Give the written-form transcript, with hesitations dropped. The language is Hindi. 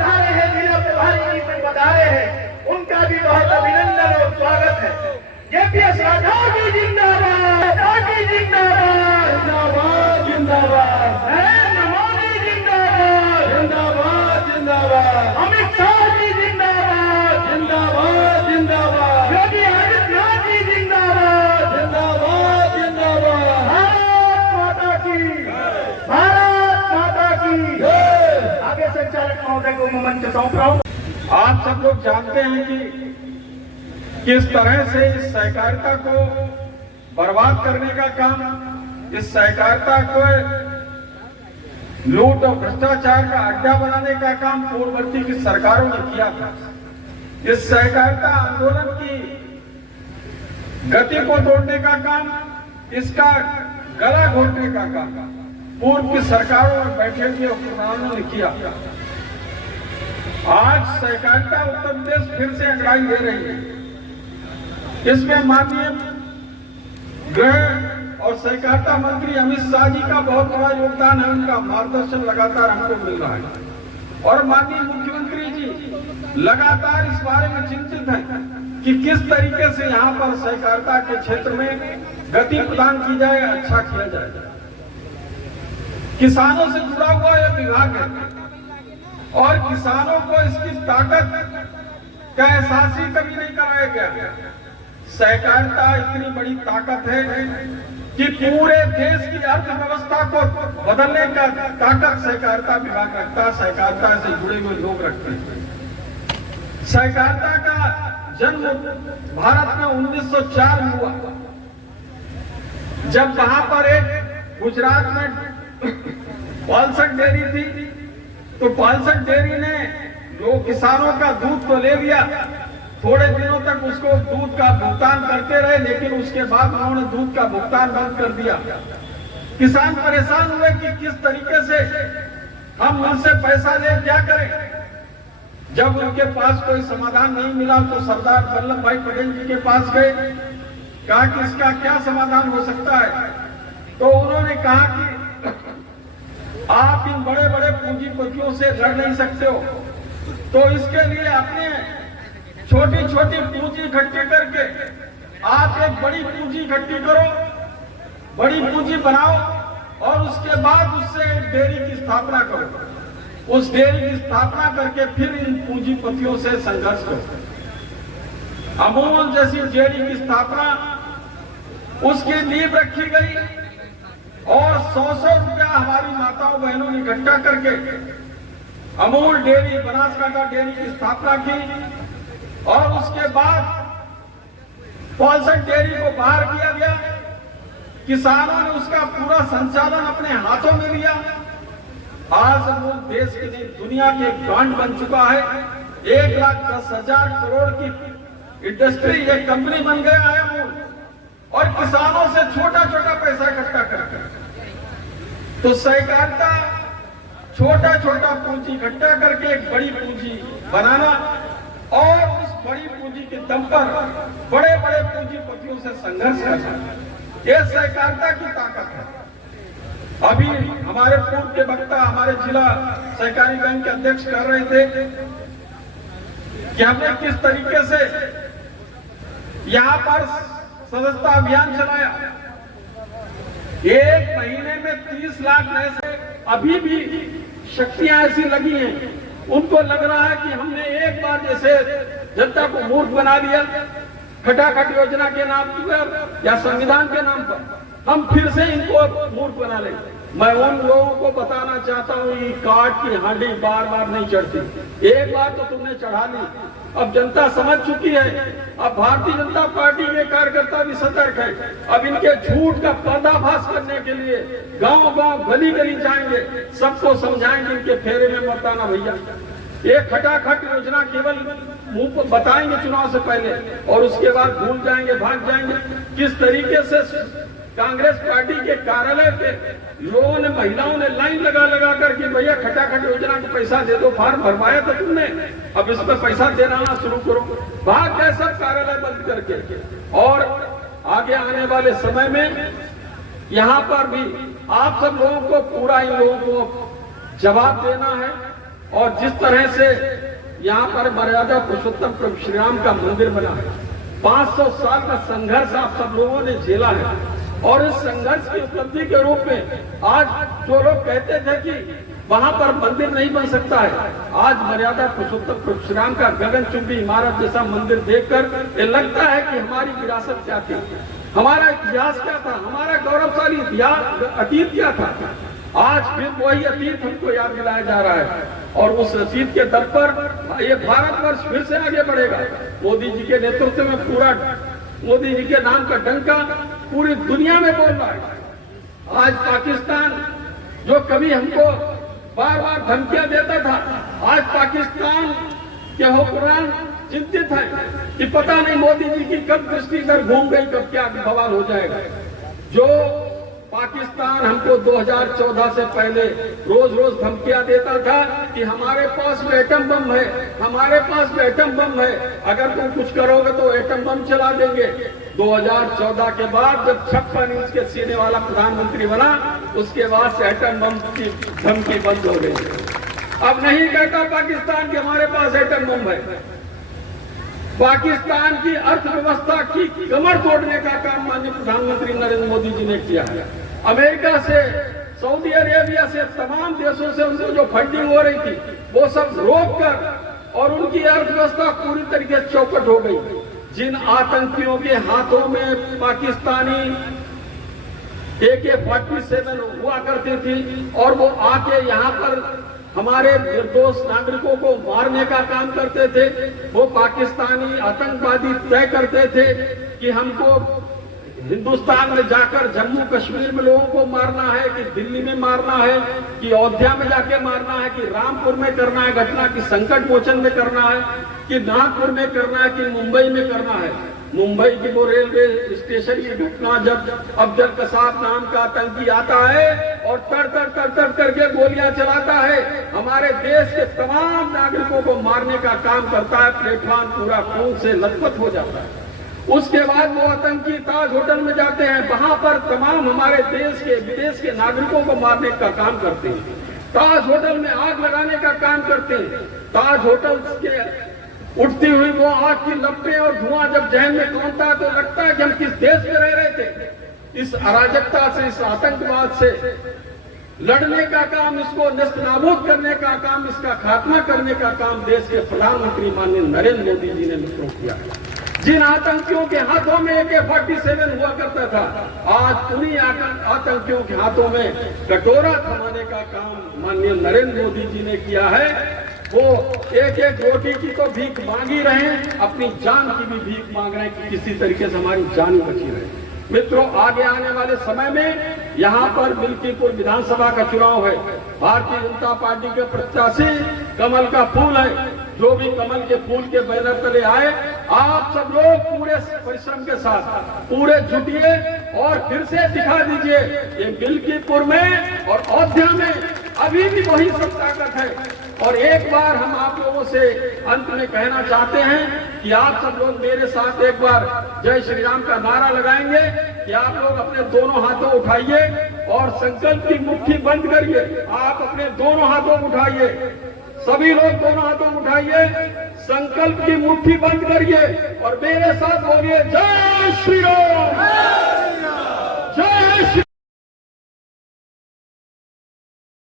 पधारे हैं, जिला प्रभारी में पधारे हैं, उनका भी बहुत अभिनंदन और स्वागत है। जेपीएस राठौर जी जिंदाबाद, राठी जिंदाबाद, जिंदाबाद जिंदाबाद, नरेंद्र मोदी जिंदाबाद, जिंदाबाद जिंदाबाद, अमित शाह जी जिंदाबाद, जिंदाबाद जिंदाबाद, योगी आदित्यनाथ जी जिंदाबाद, जिंदाबाद जिंदाबाद, भारत माता की, भारत माता की। आगे संचालक महोदय को मंच सौंप रहा हूँ। आप सब लोग जानते हैं कि किस तरह से इस सहकारिता को बर्बाद करने का काम, इस सहकारिता को लूट और भ्रष्टाचार का अड्डा बनाने का काम पूर्ववर्ती की सरकारों ने किया था। इस सहकारिता आंदोलन की गति को तोड़ने का काम, इसका गला घोटने का काम पूर्व की सरकारों में बैठे हुए हुक्मरानों ने किया। आज सहकारिता उत्तर प्रदेश फिर से अंगड़ाई दे रही है। इसमें माननीय गृह और सहकारिता मंत्री अमित शाह जी का बहुत बड़ा योगदान है। उनका मार्गदर्शन लगातार हमको मिल रहा है और माननीय मुख्यमंत्री जी लगातार इस बारे में चिंतित हैं कि किस तरीके से यहाँ पर सहकारिता के क्षेत्र में गति प्रदान की जाए, अच्छा किया जाए। किसानों से जुड़ा हुआ यह विभाग है और किसानों को इसकी ताकत का एहसास ही कभी नहीं कराया गया। सहकारिता इतनी बड़ी ताकत है कि पूरे देश की अर्थव्यवस्था को बदलने का ताकत सहकारिता विभाग रखता है, सहकारिता से जुड़े हुए लोग रखते हैं। सहकारिता का जन्म भारत में 1904 में हुआ, जब वहां पर एक गुजरात में पालसक डेयरी थी, तो पालसक डेयरी ने जो किसानों का दूध तो ले लिया, थोड़े दिनों तक उसको दूध का भुगतान करते रहे, लेकिन उसके बाद उन्होंने दूध का भुगतान बंद कर दिया। किसान परेशान हुए कि किस तरीके से हम उनसे पैसा ले, क्या करें। जब उनके पास कोई समाधान नहीं मिला तो सरदार वल्लभ भाई पटेल जी के पास गए, कहा कि इसका क्या समाधान हो सकता है। तो उन्होंने कहा कि आप इन बड़े बड़े पूंजीपतियों से लड़ नहीं सकते हो, तो इसके लिए अपने छोटी छोटी पूंजी इकट्ठी करके आप एक बड़ी पूंजी इकट्ठी करो, बड़ी पूंजी बनाओ और उसके बाद उससे एक डेयरी की स्थापना करो। उस डेयरी की स्थापना करके फिर इन पूंजीपतियों से संघर्ष करो। अमूल जैसी डेयरी की स्थापना, उसकी नींव रखी गई और 100-100 रुपया हमारी माताओं बहनों ने इकट्ठा करके अमूल डेयरी, बनासकांठा डेयरी की स्थापना की और उसके बाद पालसक डेयरी को बाहर किया गया। किसानों ने उसका पूरा संचालन अपने हाथों में लिया। आज अमूल देश के लिए दुनिया के ब्रांड बन चुका है। 1,10,000 करोड़ की इंडस्ट्री, एक कंपनी बन गया है अमूल, और किसानों से छोटा छोटा पैसा इकट्ठा करके। तो सहकारिता छोटा छोटा पूंजी इकट्ठा करके एक बड़ी पूंजी बनाना और उस बड़ी पूंजी के दम पर बड़े बड़े पूंजीपतियों से संघर्ष करना, यह सहकारिता की ताकत है। अभी हमारे पूर्व के वक्ता हमारे जिला सहकारी बैंक के अध्यक्ष कर रहे थे कि हमने किस तरीके से यहाँ पर सदस्यता अभियान चलाया। एक महीने में 30 लाख नए से अभी भी शक्तियां ऐसी लगी हैं, उनको लग रहा है कि हमने एक बार जैसे जनता को मूर्ख बना दिया, खटाखट योजना के नाम पर या संविधान के नाम पर, हम फिर से इनको मूर्ख बना लेंगे। मैं उन लोगों को बताना चाहता हूँ, ये काट की हांडी बार बार नहीं चढ़ती। एक बार तो तुमने चढ़ा ली, अब जनता समझ चुकी है। अब भारतीय जनता पार्टी के कार्यकर्ता भी सतर्क है। अब इनके झूठ का पर्दाफाश करने के लिए गांव गांव गली गली जाएंगे, सबको समझाएंगे इनके फेरे में मत आना भैया। ये खटाखट योजना केवल मुंह पर बताएंगे चुनाव से पहले और उसके बाद भूल जाएंगे, भाग जाएंगे। किस तरीके से कांग्रेस पार्टी के कार्यालय पे लोगों ने, महिलाओं ने लाइन लगा लगा करके भैया खटाखट योजना को पैसा दे दो, फॉर्म भरवाया था तुमने, अब इस पर पैसा देना शुरू करो। भाग गए सब कार्यालय बंद करके। और आगे आने वाले समय में यहाँ पर भी आप सब लोगों को पूरा इन लोगों को जवाब देना है। और जिस तरह से यहाँ पर मर्यादा पुरुषोत्तम प्रभु श्री राम का मंदिर बना है, 500 साल का संघर्ष आप सब लोगों ने झेला है, और इस संघर्ष की उपलब्धि के रूप में आज जो लोग कहते थे कि वहां पर मंदिर नहीं बन सकता है, आज मर्यादा पुरुषोत्तम प्रभु श्री राम का गगनचुंबी इमारत जैसा मंदिर देखकर ये लगता है कि हमारी विरासत क्या थी, हमारा इतिहास क्या था, हमारा गौरवशाली इतिहास अतीत क्या था। आज फिर वही अतीत हमको याद दिलाया जा रहा है, और उस अतीत के दम पर ये भारतवर्ष फिर से आगे बढ़ेगा। मोदी जी के नेतृत्व में पूरा मोदी जी के नाम का डंका पूरी दुनिया में बोल रहा है। आज पाकिस्तान जो कभी हमको बार बार धमकियां देता था, आज पाकिस्तान के हुक्मरान चिंतित है कि पता नहीं मोदी जी की कब दृष्टि इधर घूम गई, कब क्या बवाल हो जाएगा। जो पाकिस्तान हमको 2014 से पहले रोज रोज धमकियां देता था कि हमारे पास में एटम बम है, हमारे पास में एटम बम है, अगर तुम कुछ करोगे तो एटम बम चला देंगे। 2014 के बाद जब 56 इंच के सीने वाला प्रधानमंत्री बना, उसके बाद से एटम बम की धमकी बंद हो गई। अब नहीं कहता पाकिस्तान कि हमारे पास एटम बम है। पाकिस्तान की अर्थव्यवस्था की कमर तोड़ने का काम माननीय प्रधानमंत्री नरेंद्र मोदी जी ने किया है। अमेरिका से, सऊदी अरेबिया से, तमाम देशों से उनसे जो फंडिंग हो रही थी वो सब रोककर और उनकी अर्थव्यवस्था पूरी तरीके से चौपट हो गई। जिन आतंकियों के हाथों में पाकिस्तानी AK-47 हुआ करती थी और वो आके यहाँ पर हमारे निर्दोष नागरिकों को मारने का काम करते थे, वो पाकिस्तानी आतंकवादी तय करते थे कि हमको हिंदुस्तान में जाकर जम्मू कश्मीर में लोगों को मारना है, कि दिल्ली में मारना है, कि अयोध्या में जाके मारना है, कि रामपुर में करना है घटना, कि संकट मोचन में करना है, कि नागपुर में करना है, कि मुंबई में करना है। मुंबई की वो रेलवे स्टेशन की घटना, जब अफजल कसाब नाम का आतंकी आता है और तड़ करके गोलियां चलाता है, हमारे देश के तमाम नागरिकों को मारने का काम करता है, प्लेटफॉर्म पूरा खून से लथपथ हो जाता है। उसके बाद वो आतंकी ताज होटल में जाते हैं, वहां पर तमाम हमारे देश के विदेश के नागरिकों को मारने का काम करते हैं, ताज होटल में आग लगाने का काम करते हैं। ताज होटल के उठती हुई वो आग की लपटें और धुआं जब जहन में कौनता है तो लगता है कि हम किस देश में रह रहे थे। इस अराजकता से, इस आतंकवाद से लड़ने का काम, इसको नेस्तनाबूद करने का काम, इसका खात्मा करने का काम देश के प्रधानमंत्री माननीय नरेंद्र मोदी जी ने मित्रों किया है। जिन आतंकियों के हाथों में AK-47 हुआ करता था, आज उन्हीं आतंकियों के हाथों में कटोरा थमाने का काम माननीय नरेंद्र मोदी जी ने किया है। वो एक एक रोटी की तो भीख मांग ही रहे हैं, अपनी जान की भी भीख मांग रहे हैं कि किसी तरीके से हमारी जान बची रहे। मित्रों, आगे आने वाले समय में यहाँ पर मिल्कीपुर विधानसभा का चुनाव है। भारतीय जनता पार्टी के प्रत्याशी कमल का फूल है, जो भी कमल के फूल के बैनर तले आए, आप सब लोग पूरे परिश्रम के साथ पूरे जुटिए और फिर से दिखा दीजिए ये मिल्कीपुर में और अयोध्या में अभी भी वही सब ताकत है। और एक बार हम आप लोगों से अंत में कहना चाहते हैं कि आप सब लोग मेरे साथ एक बार जय श्री राम का नारा लगाएंगे कि आप लोग अपने दोनों हाथों उठाइए और संकल्प की मुट्ठी बंद करिए। आप अपने दोनों हाथों उठाइए, सभी लोग दोनों हाथों उठाइए, संकल्प की मुट्ठी बंद करिए और मेरे साथ बोलिए जय श्री राम।